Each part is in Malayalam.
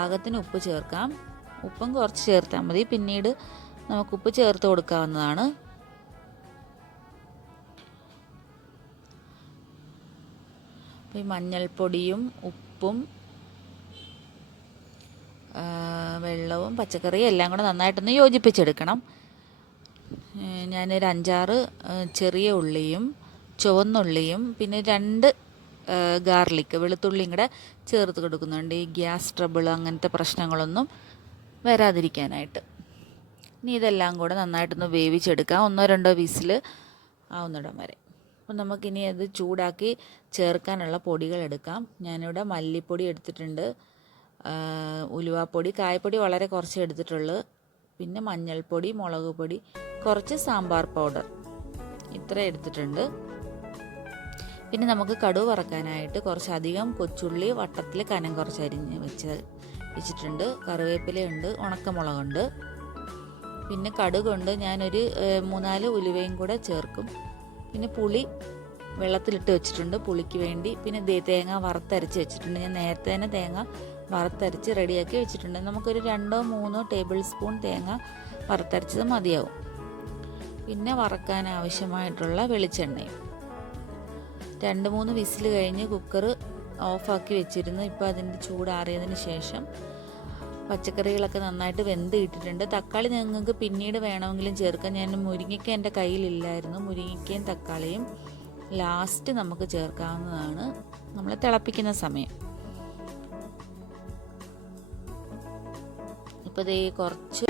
പാകത്തിന് ഉപ്പ് ചേർക്കാം. ഉപ്പും കുറച്ച് ചേർത്താൽ മതി, പിന്നീട് നമുക്ക് ഉപ്പ് ചേർത്ത് കൊടുക്കാവുന്നതാണ്. ഈ മഞ്ഞൾപ്പൊടിയും ഉപ്പും വെള്ളവും പച്ചക്കറിയും എല്ലാം കൂടെ നന്നായിട്ടൊന്ന് യോജിപ്പിച്ചെടുക്കണം. ഞാനൊരു 5-6 ചെറിയ ഉള്ളിയും ചുവന്നുള്ളിയും പിന്നെ 2 ഗാർലിക് വെളുത്തുള്ളിയും കൂടെ ചേർത്ത് കൊടുക്കുന്നുണ്ട്, ഈ ഗ്യാസ് ട്രബിൾ അങ്ങനത്തെ പ്രശ്നങ്ങളൊന്നും വരാതിരിക്കാനായിട്ട്. ഇനി ഇതെല്ലാം കൂടെ നന്നായിട്ടൊന്ന് വേവിച്ചെടുക്കാം, 1-2 വിസിൽ ആവുന്നിടം വരെ. അപ്പം നമുക്കിനി അത് ചൂടാക്കി ചേർക്കാനുള്ള പൊടികൾ എടുക്കാം. ഞാനിവിടെ മല്ലിപ്പൊടി എടുത്തിട്ടുണ്ട്, ഉലുവാപ്പൊടി, കായപ്പൊടി വളരെ കുറച്ച് എടുത്തിട്ടുള്ളൂ, പിന്നെ മഞ്ഞൾപ്പൊടി, മുളക് പൊടി, കുറച്ച് സാമ്പാർ പൗഡർ, ഇത്ര എടുത്തിട്ടുണ്ട്. പിന്നെ നമുക്ക് കടുക് വറക്കാനായിട്ട് കുറച്ചധികം കൊച്ചുള്ളി വട്ടത്തിൽ കനം കുറച്ച് അരിഞ്ഞ് വെച്ചിട്ടുണ്ട്, കറിവേപ്പിലയുണ്ട്, ഉണക്കമുളകുണ്ട്, പിന്നെ കടുകുണ്ട്. ഞാനൊരു 3-4 ഉലുവയും കൂടെ ചേർക്കും. പിന്നെ പുളി വെള്ളത്തിലിട്ട് വെച്ചിട്ടുണ്ട് പുളിക്ക് വേണ്ടി. പിന്നെ തേങ്ങ വറുത്തരച്ച് വെച്ചിട്ടുണ്ട്, ഞാൻ നേരത്തെ തന്നെ തേങ്ങ വറുത്തരച്ച് റെഡിയാക്കി വെച്ചിട്ടുണ്ട്. നമുക്കൊരു 2-3 ടേബിൾ സ്പൂൺ തേങ്ങ വറുത്തരച്ചത് മതിയാവും. പിന്നെ വറക്കാൻ ആവശ്യമായിട്ടുള്ള വെളിച്ചെണ്ണയും. 2-3 വിസിൽ കഴിഞ്ഞ് കുക്കർ ഓഫാക്കി വെച്ചിരുന്നു. ഇപ്പോൾ അതിൻ്റെ ചൂടാറിയതിന് ശേഷം പച്ചക്കറികളൊക്കെ നന്നായിട്ട് വെന്ത് ഇട്ടിട്ടുണ്ട്. തക്കാളി നിങ്ങൾക്ക് പിന്നീട് വേണമെങ്കിലും ചേർക്കാം. ഞാൻ മുരിങ്ങയ്ക്ക എൻ്റെ കയ്യിലില്ലായിരുന്നു, മുരിങ്ങയ്ക്കയും തക്കാളിയും ലാസ്റ്റ് നമുക്ക് ചേർക്കാവുന്നതാണ് നമ്മൾ തിളപ്പിക്കുന്ന സമയം. ഇപ്പോൾ ദേ കുറച്ച്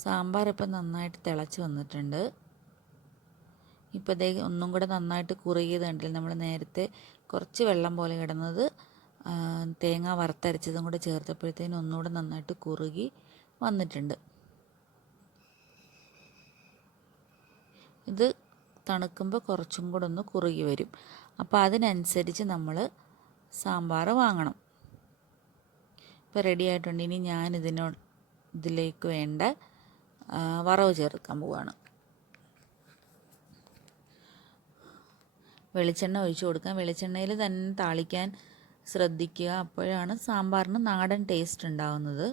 സാമ്പാർ ഇപ്പം നന്നായിട്ട് തിളച്ച് വന്നിട്ടുണ്ട്. ഇപ്പോൾ ദേ ഒന്നും കൂടെ നന്നായിട്ട് കുറുകിയത് കണ്ടില്ല, നമ്മൾ നേരത്തെ കുറച്ച് വെള്ളം പോലെ കിടന്നത് തേങ്ങ വറുത്തരച്ചതും കൂടെ ചേർത്തപ്പോഴത്തേനും ഒന്നുകൂടെ നന്നായിട്ട് കുറുകി വന്നിട്ടുണ്ട്. ഇത് തണുക്കുമ്പോൾ കുറച്ചും കൂടെ ഒന്ന് കുറുകി വരും. അപ്പോൾ അതിനനുസരിച്ച് നമ്മൾ സാമ്പാർ വാങ്ങണം. ഇപ്പോൾ റെഡി ആയിട്ടുണ്ട്. ഇനി ഞാൻ ഇതിലേക്ക് വേണ്ട വറവ് ചേർക്കാൻ പോവുകയാണ്. വെളിച്ചെണ്ണ ഒഴിച്ചു കൊടുക്കാം. വെളിച്ചെണ്ണയിൽ തന്നെ താളിക്കാൻ ശ്രദ്ധിക്കുക. അപ്പോഴാണ് സാമ്പാറിന് നാടൻ ടേസ്റ്റ് ഉണ്ടാവുന്നത്.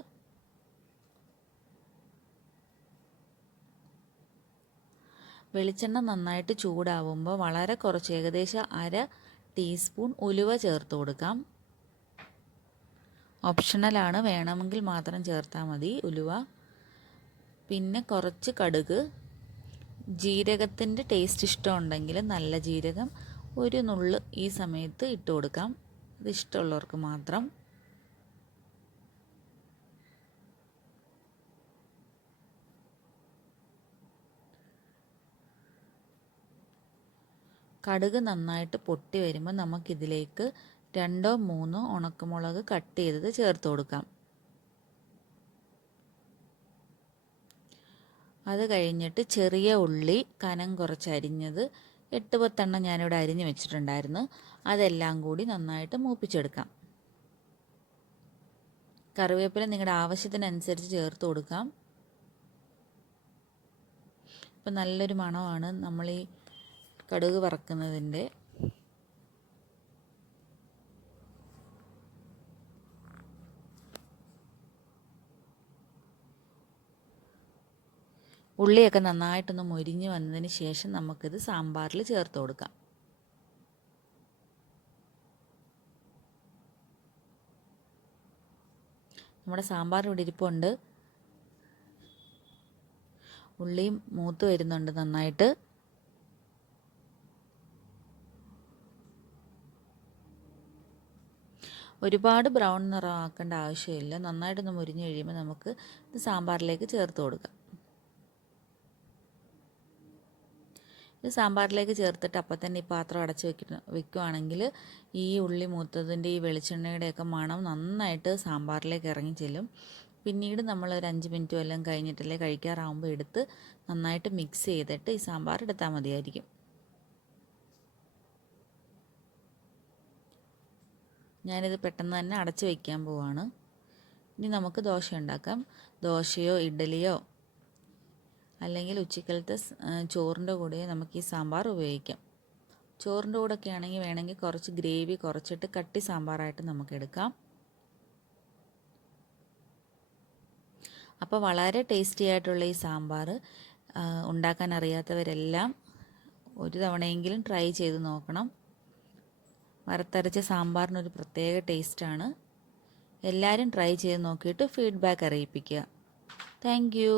വെളിച്ചെണ്ണ നന്നായിട്ട് ചൂടാവുമ്പോൾ വളരെ കുറച്ച്, ഏകദേശം 1/2 ടീസ്പൂൺ ഉലുവ ചേർത്ത് കൊടുക്കാം. ഓപ്ഷണലാണ്, വേണമെങ്കിൽ മാത്രം ചേർത്താൽ മതി ഉലുവ. പിന്നെ കുറച്ച് കടുക്, ജീരകത്തിൻ്റെ ടേസ്റ്റ് ഇഷ്ടമുണ്ടെങ്കിൽ നല്ല ജീരകം ഒരു നുള്ള് ഈ സമയത്ത് ഇട്ട് കൊടുക്കാം. ഇത് ഇഷ്ടമുള്ളവർക്ക് മാത്രം. കടുക് നന്നായിട്ട് പൊട്ടി വരുമ്പോൾ നമുക്കിതിലേക്ക് 2-3 ഉണക്കമുളക് കട്ട് ചെയ്തത് ചേർത്ത് കൊടുക്കാം. അത് കഴിഞ്ഞിട്ട് ചെറിയ ഉള്ളി കനം കുറച്ച് അരിഞ്ഞത് 8-10 എണ്ണം ഞാനിവിടെ അരിഞ്ഞ് വെച്ചിട്ടുണ്ടായിരുന്നു. അതെല്ലാം കൂടി നന്നായിട്ട് മൂപ്പിച്ചെടുക്കാം. കറിവേപ്പില നിങ്ങളുടെ ആവശ്യത്തിനനുസരിച്ച് ചേർത്ത് കൊടുക്കാം. ഇപ്പം നല്ലൊരു മണമാണ് നമ്മൾ ഈ കടുക് വറക്കുന്നതിൻ്റെ. ഉള്ളിയൊക്കെ നന്നായിട്ടൊന്ന് മൊരിഞ്ഞ് വന്നതിന് ശേഷം നമുക്കിത് സാമ്പാറിൽ ചേർത്ത് കൊടുക്കാം. നമ്മുടെ സാമ്പാർ ഇവിടെ ഇരിപ്പുണ്ട്. ഉള്ളിയും മൂത്ത് വരുന്നുണ്ട് നന്നായിട്ട്. ഒരുപാട് ബ്രൗൺ നിറമാക്കേണ്ട ആവശ്യമില്ല. നന്നായിട്ടൊന്ന് മുരിഞ്ഞ് കഴിയുമ്പോൾ നമുക്ക് ഇത് സാമ്പാറിലേക്ക് ചേർത്ത് കൊടുക്കാം. ഇത് സാമ്പാറിലേക്ക് ചേർത്തിട്ട് അപ്പം തന്നെ ഈ പാത്രം അടച്ച് വെക്കുകയാണെങ്കിൽ ഈ ഉള്ളി മൂത്തതിൻ്റെ ഈ വെളിച്ചെണ്ണയുടെയൊക്കെ മണം നന്നായിട്ട് സാമ്പാറിലേക്ക് ഇറങ്ങി ചെല്ലും. പിന്നീട് നമ്മൾ ഒരു 5 മിനിറ്റ് വല്ലതും കഴിഞ്ഞിട്ടല്ലേ കഴിക്കാറാകുമ്പോൾ എടുത്ത് നന്നായിട്ട് മിക്സ് ചെയ്തിട്ട് ഈ സാമ്പാർ എടുത്താൽ മതിയായിരിക്കും. ഞാനിത് പെട്ടെന്ന് തന്നെ അടച്ച് വയ്ക്കാൻ പോവാണ്. ഇനി നമുക്ക് ദോശ ഉണ്ടാക്കാം. ദോശയോ ഇഡ്ഡലിയോ അല്ലെങ്കിൽ ഉച്ചക്കലത്തെ ചോറിൻ്റെ കൂടെയോ നമുക്ക് ഈ സാമ്പാർ ഉപയോഗിക്കാം. ചോറിൻ്റെ കൂടെയൊക്കെ ആണെങ്കിൽ വേണമെങ്കിൽ കുറച്ച് ഗ്രേവി കുറച്ചിട്ട് കട്ടി സാമ്പാറായിട്ട് നമുക്ക് എടുക്കാം. അപ്പോൾ വളരെ ടേസ്റ്റി ആയിട്ടുള്ള ഈ സാമ്പാർ ഉണ്ടാക്കാൻ അറിയാത്തവരെല്ലാം ഒരു തവണയെങ്കിലും ട്രൈ ചെയ്ത് നോക്കണം. വറുത്തരച്ച സാമ്പാറിനൊരു പ്രത്യേക ടേസ്റ്റാണ്. എല്ലാവരും ട്രൈ ചെയ്ത് നോക്കിയിട്ട് ഫീഡ്ബാക്ക് അറിയിപ്പിക്കുക. Thank you.